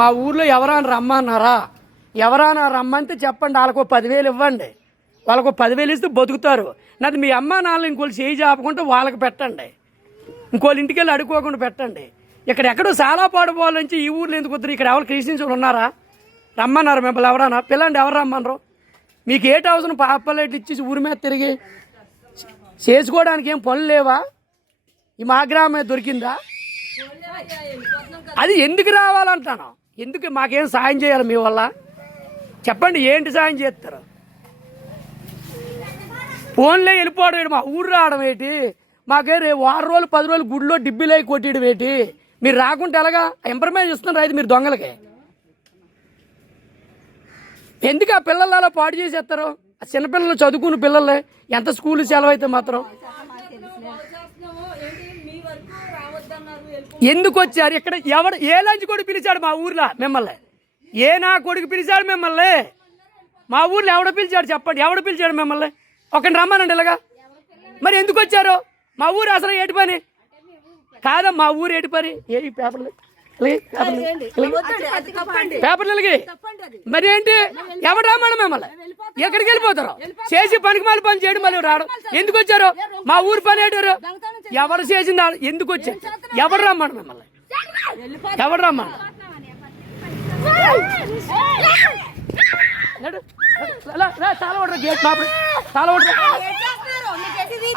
మా ఊర్లో ఎవరైనా రమ్మన్నారా? ఎవరైనా రమ్మంటే చెప్పండి వాళ్ళకు పదివేలు ఇవ్వండి. వాళ్ళకు పదివేలు ఇస్తే బతుకుతారు. నాది మీ అమ్మ నాన్న ఇంకోళ్ళు చేయి చాపకుంటే వాళ్ళకి పెట్టండి. ఇంకోళ్ళు ఇంటికి వెళ్ళి అడుక్కోకుండా పెట్టండి. ఇక్కడ ఎక్కడో చాలా పాడుపోవాలి నుంచి ఈ ఊర్లో ఎందుకు వద్దరు? ఇక్కడ ఎవరు క్రిస్టియన్స్ ఉన్నారా? రమ్మన్నారు మిమ్మల్ని ఎవరన్నా పిల్లండి ఎవరు రమ్మన్నారు మీకు ఏ అవసరం పాపలేట్లు ఇచ్చేసి ఊరి మీద తిరిగి చేసుకోవడానికి ఏం పనులు లేవా? ఈ మా గ్రామే దొరికిందా? అది ఎందుకు రావాలంటాను? ఎందుకు మాకేం సాయం చేయాలి మీ వల్ల? చెప్పండి ఏంటి సాయం చేస్తారు? ఫోన్లే వెళ్ళిపోవడం ఏంటి? మా ఊరు రావడం ఏంటి? మాకే రే వారం రోజులు పది రోజులు గుడిలో డిబ్బిలై కొట్టేయడం ఏంటి? మీరు రాకుంటే ఎలాగా? ఇన్ఫర్మేషన్ ఇస్తున్నారు రైతు మీరు దొంగలకి. ఎందుకు ఆ పిల్లలు అలా పాడు చేసేస్తారు? ఆ చిన్నపిల్లలు చదువుకున్న పిల్లలే ఎంత స్కూల్ సెలవు అయితే మాత్రం? ఎందుకు వచ్చారు? ఇక్కడ ఎవడు ఏ లంచ్ కొడుకు పిలిచాడు మా ఊర్లో? మిమ్మల్ని. ఏ నా కొడుకు పిలిచాడు మిమ్మల్ని? మా ఊర్లో ఎవడ పిలిచాడు చెప్పండి? ఎవడ పిలిచాడు మిమ్మల్ని? ఒకటి రమ్మనండి ఇలాగా. మరి ఎందుకు వచ్చారు? మా ఊరు అసలు ఏటి పని? కాదా మా ఊరు ఏటి పని? ఏ పేపర్లు? ఇలాగే, పేపర్లు, ఇలాగే. పేపర్లు ఇలాగే. మరి ఏంటి? ఎవడు రమ్మను మిమ్మల్ని? ఎక్కడికి వెళ్ళిపోతారు? చేసి పనికి మళ్ళీ పని చేయడం మళ్ళీ రావడం ఎందుకు వచ్చారు? మా ఊరు పని ఏంటారు ఎవరు? చేసింది వాళ్ళు ఎందుకు వచ్చారు? ఎవరు రమ్మను మిమ్మల్ని? ఎవరు రమ్మను? నడు, నడు, రా, రా, తాళం కొట్టరా, గేట్ లోపల. తాళం కొట్టరా.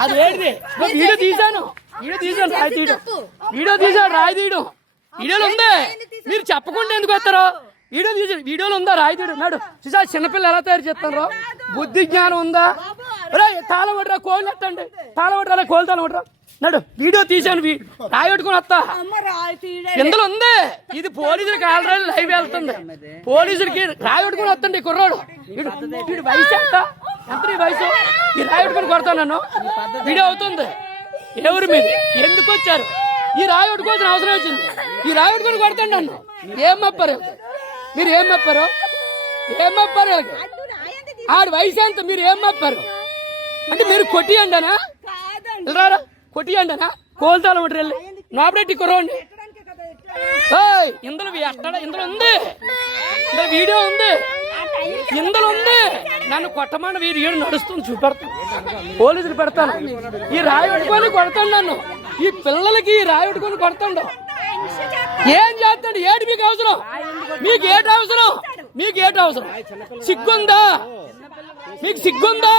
అది ఏంటి? వీడియో తీశాను. వీడియో తీశాను రాయి తీయడం. వీడియో తీశాను రాయి తీయడం. వీడియోలు ఉంది? మీరు చెప్పకుండా ఎందుకు వస్తారు? వీడియో వీడియోలు ఉందా? రాయి తీయడం నాడు చూసా చిన్నపిల్లలు ఎలా తయారు చేస్తున్నారు? బుద్ధి జ్ఞానం ఉందా? రే తాళం కొట్టరా కోళ్ళు ఎత్తండి. తాళం కోళ్ళు తాళం నడు వీడియో తీశాను వీ- రాయి పెట్టుకుని వస్తా. ఇందులో ఉంది? ఇది పోలీసులకి ఆల్రెడీ లైవ్ వెళ్తుంది. పోలీసులకి రాయి పెట్టుకుని వస్తుంది కుర్రాడు. వీడు- వయసు ఎంత? ఎంత నీ వయసు? ఈ రాయి పెట్టుకుని కొడతాను నన్ను. వీడియో అవుతుంది. ఎవరు మీది ఎందుకు వచ్చారు? ఈ రాయి పట్టుకోవాల్సిన అవసరం వచ్చింది? ఈ రాయి పట్టుకొని కొడతాను నన్ను. ఏం మప్పారు? మీరు ఏం మప్పారు? ఏం మప్పారు ఆడి వయసు ఎంత? మీరు ఏం మప్పారు? అంటే మీరు కొట్టియండనా రారా. కొట్టియండనా కోల్తాలు ఒకటి వెళ్ళి. నాపడెట్టి కురవండి ఇందులో ఎక్కడ ఇందులో ఉంది. ఇందులో వీడియో ఉంది. ఇందులో ఉంది. నన్ను కొట్టమని వీరు ఏడు నడుస్తుంది చూపెడతాను. పోలీసులు పెడతాను. ఈ రాయి పట్టుకొని కొడతాను నన్ను. ఈ పిల్లలకి ఈ రాయి పెట్టుకొని కొడతాడు. ఏం చేస్తాడు? ఏడు మీకు అవసరం. మీకు ఏటి అవసరం. మీకు ఏటి అవసరం. సిగ్గుందా? మీకు సిగ్గుందా?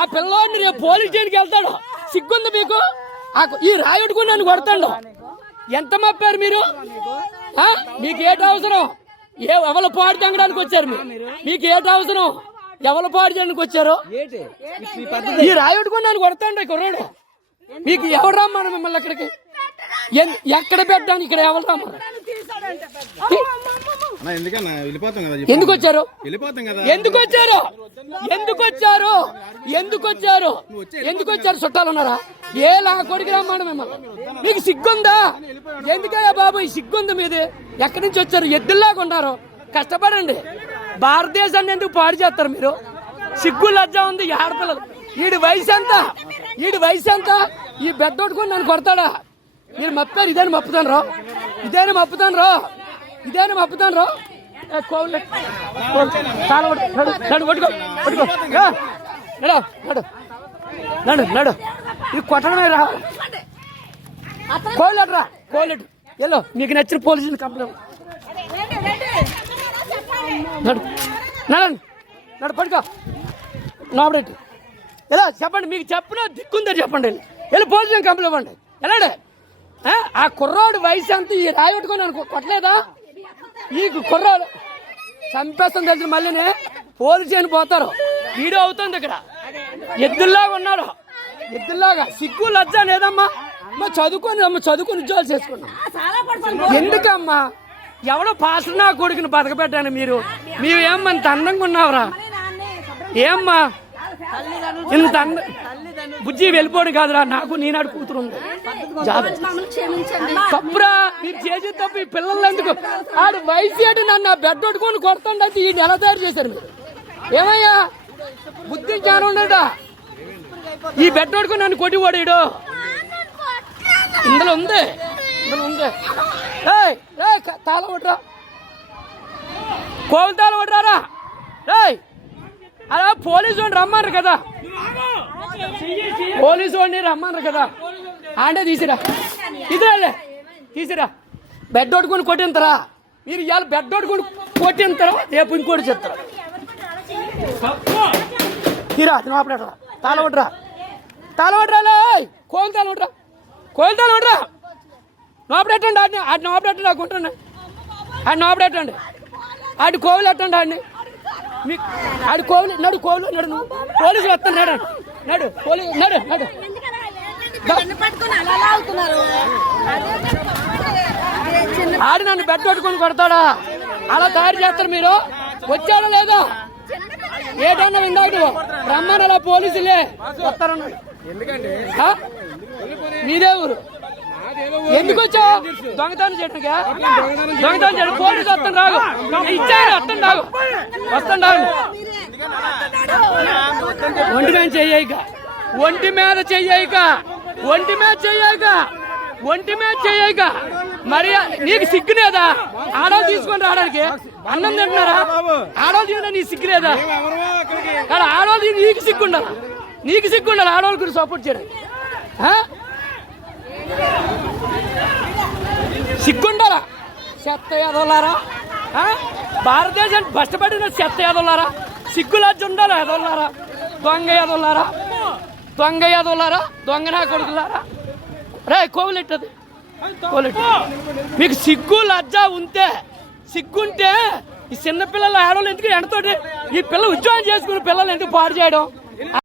ఆ పిల్లోడిని రేపు పోలీస్ స్టేషన్కి వెళ్తాడు. సిగ్గుందా మీకు? ఈ రాయుడుకుని నన్ను కొడతాడు. ఎంత మప్పారు మీరు? మీకు ఏటి అవసరం. ఏ ఎవరు పాడు తెంగడానికి వచ్చారు మీరు? మీకు ఏటి అవసరం. ఎవరు పాడు చేయడానికి వచ్చారు? ఈ రాయుడుకుని నన్ను కొడతాడు కుర్రాడు. మీకు ఎవరు రమ్మను మిమ్మల్ని అక్కడికి? ఎన్- ఎక్కడ పెట్టడానికి ఇక్కడ ఎవరు రమ్మను ఎందుకు వచ్చారు ఎందుకు వచ్చారు ఎందుకు వచ్చారు ఎందుకు వచ్చారు ఎందుకు వచ్చారు చుట్టాలు ఉన్నారా? ఏ నా కొడుకు రమ్మాడు మిమ్మల్ని? మీకు సిగ్గుందా? ఎందుకయ్యా బాబు ఈ సిగ్గుంది మీది? ఎక్కడి నుంచి వచ్చారు? ఎద్దుల్లాగా ఉన్నారు. కష్టపడండి. భారతదేశాన్ని ఎందుకు పాడు చేస్తారు మీరు? సిగ్గు లజ్జ ఉంది ఆడపిల్లలు. వీడి వయసు ఎంత? వీడి వయసు ఎంత? ఈ బెద్దొట్టుకుని నన్ను కొడతాడా? మీరు మప్పారు ఇదేని మప్పుతాను రా. ఇదేని మప్పుతాను రా. ఇదేని మప్పుతాను రా. ఏ, నడు నడు పట్టుకో నడు నడు. నడు ఇది కొట్టడమే రా. కోలెట్ రా కోలెట్ ఎల్లో మీకు నచ్చిన పోలీసులు కంప్లైంట్. నడు నడు నడు పట్టుకో. లోపడెట్టు ఎలా? చెప్పండి మీకు చెప్పిన దిక్కుందో చెప్పండి? వెళ్ళి పోలీసులు కంపెనీ ఇవ్వండి. వెళ్ళండి ఆ, కుర్రాడు వయసు అంతా ఈ రాయి పెట్టుకొని అనుకో కొట్టలేదా? ఈ కుర్రాడు చంపేస్తాం తెలిసిన మళ్ళీనే. పోలీసు అని పోతారు. వీడియో అవుతుంది ఇక్కడ. ఎద్దుల్లాగా ఉన్నారు. ఎద్దుల్లాగా. సిగ్గు లజ్జ లేదమ్మా. అమ్మ చదువుకొని అమ్మ చదువుకొని ఉద్యోగాలు చేసుకున్నాం. ఎందుకమ్మా? ఎవడో పాసలు కొడుకుని బతకబెట్టాను మీరు? మీరు ఏమంత అందంగా ఉన్నావురా? ఏమ్మా? బుజ్జి వెళ్ళిపోవడం కాదురా నాకు నీనాడు కూతురు ఉంది. తప్పురా మీరు చేసే తప్పు ఈ పిల్లలు ఎందుకు? ఆడు వయసు ఏంటి నన్ను ఆ బెడ్ కొట్టుకొని కొడతాండి అయితే ఈ నెల తయారు చేశారు మీరు. ఏమయ్యా? బుద్ధి జ్ఞానం ఉండడా ఈ బెడ్ కొట్టుకొని నన్ను కొట్టి ఓడాడు ఇందులో ఉంది. ఇందులో ఉంది. తాళ కొట్టరా కోవితాలు కొట్టారా రేయ్ అలా పోలీసు వాడిని రమ్మన్నారు కదా. పోలీసు వాడిని రమ్మన్నారు కదా. అంటే తీసిరా. ఇదే తీసిరా. బెడ్ కొట్టుకుని కొట్టింతరా? మీరు ఇవాళ బెడ్ కొట్టుకుని తర్వాత రేపు ఇంకోటి చెప్తారా. తీరా తినపడరా తాళ కొట్టరా. తాళ కొట్టరా కోయిల తాళ కొట్టరా. కోయిల తాళ కొట్టరా. నోపడెట్టండి ఆడిని. ఆడిని నోపడెట్టండి అనుకుంటున్నా ఆడిని నోపడెట్టండి ఆడి కోవిలు ఎట్టండి ఆడిని. ఆడి కోవిలు నడు కోవిలు నడు పోలీసులు వస్తాను నడు. నడు పోలీసు నడు నడు. ఆడి నన్ను బెడ్ పెట్టుకొని కొడతాడా? అలా తయారు చేస్తారు మీరు? వచ్చారో లేదో? ఏటన్నా ఇందాక రమ్మని అలా పోలీసులే. వస్తారన్నాడు? మీదే ఊరు. ఎందుకు వచ్చావు? దొంగతనం చేయడానికి దొంగతనం చేయడం పోలీసు వస్తాను రాదు ఇచ్చారు వస్తాను రాదు వస్తాను రాదు ఒంటి మీద చెయ్యక ఒంటి మీద చెయ్యక ఒంటి మీద చెయ్యక ఒంటి మీద చెయ్యక మరి నీకు సిగ్గులేదా ఆడవాళ్ళు తీసుకొని రావడానికి అన్నం తింటున్నారా? ఆడవాళ్ళు తిన్నా నీకు సిగ్గులేదా ఎవరో కానీ ఆడవాళ్ళు నీకు సిగ్గుండాలి నీకు సిగ్గుండాలి ఆడవాళ్ళ గురించి సపోర్ట్ చేయడానికి ఆ? సిగ్గుండాలా? చెత్త ఎదవలారా భారతదేశానికి కష్టపడిన చెత్త ఎదవలారా సిగ్గులాజ్జి ఉండాలా ఎదవలారా దొంగ ఎదవలారా దొంగ ఎదవలారా దొంగ నా కొడుకులారా? రే కోవలెట్టది. కోవలెట్టు. మీకు సిగ్గు లజ్జ ఉంటే సిగ్గుంటే ఈ చిన్నపిల్లలు ఆడవాళ్ళు ఎందుకు ఎండతోటి ఈ పిల్ల ఉద్యోగం చేసుకుని పిల్లలు ఎందుకు పాడు చేయడం?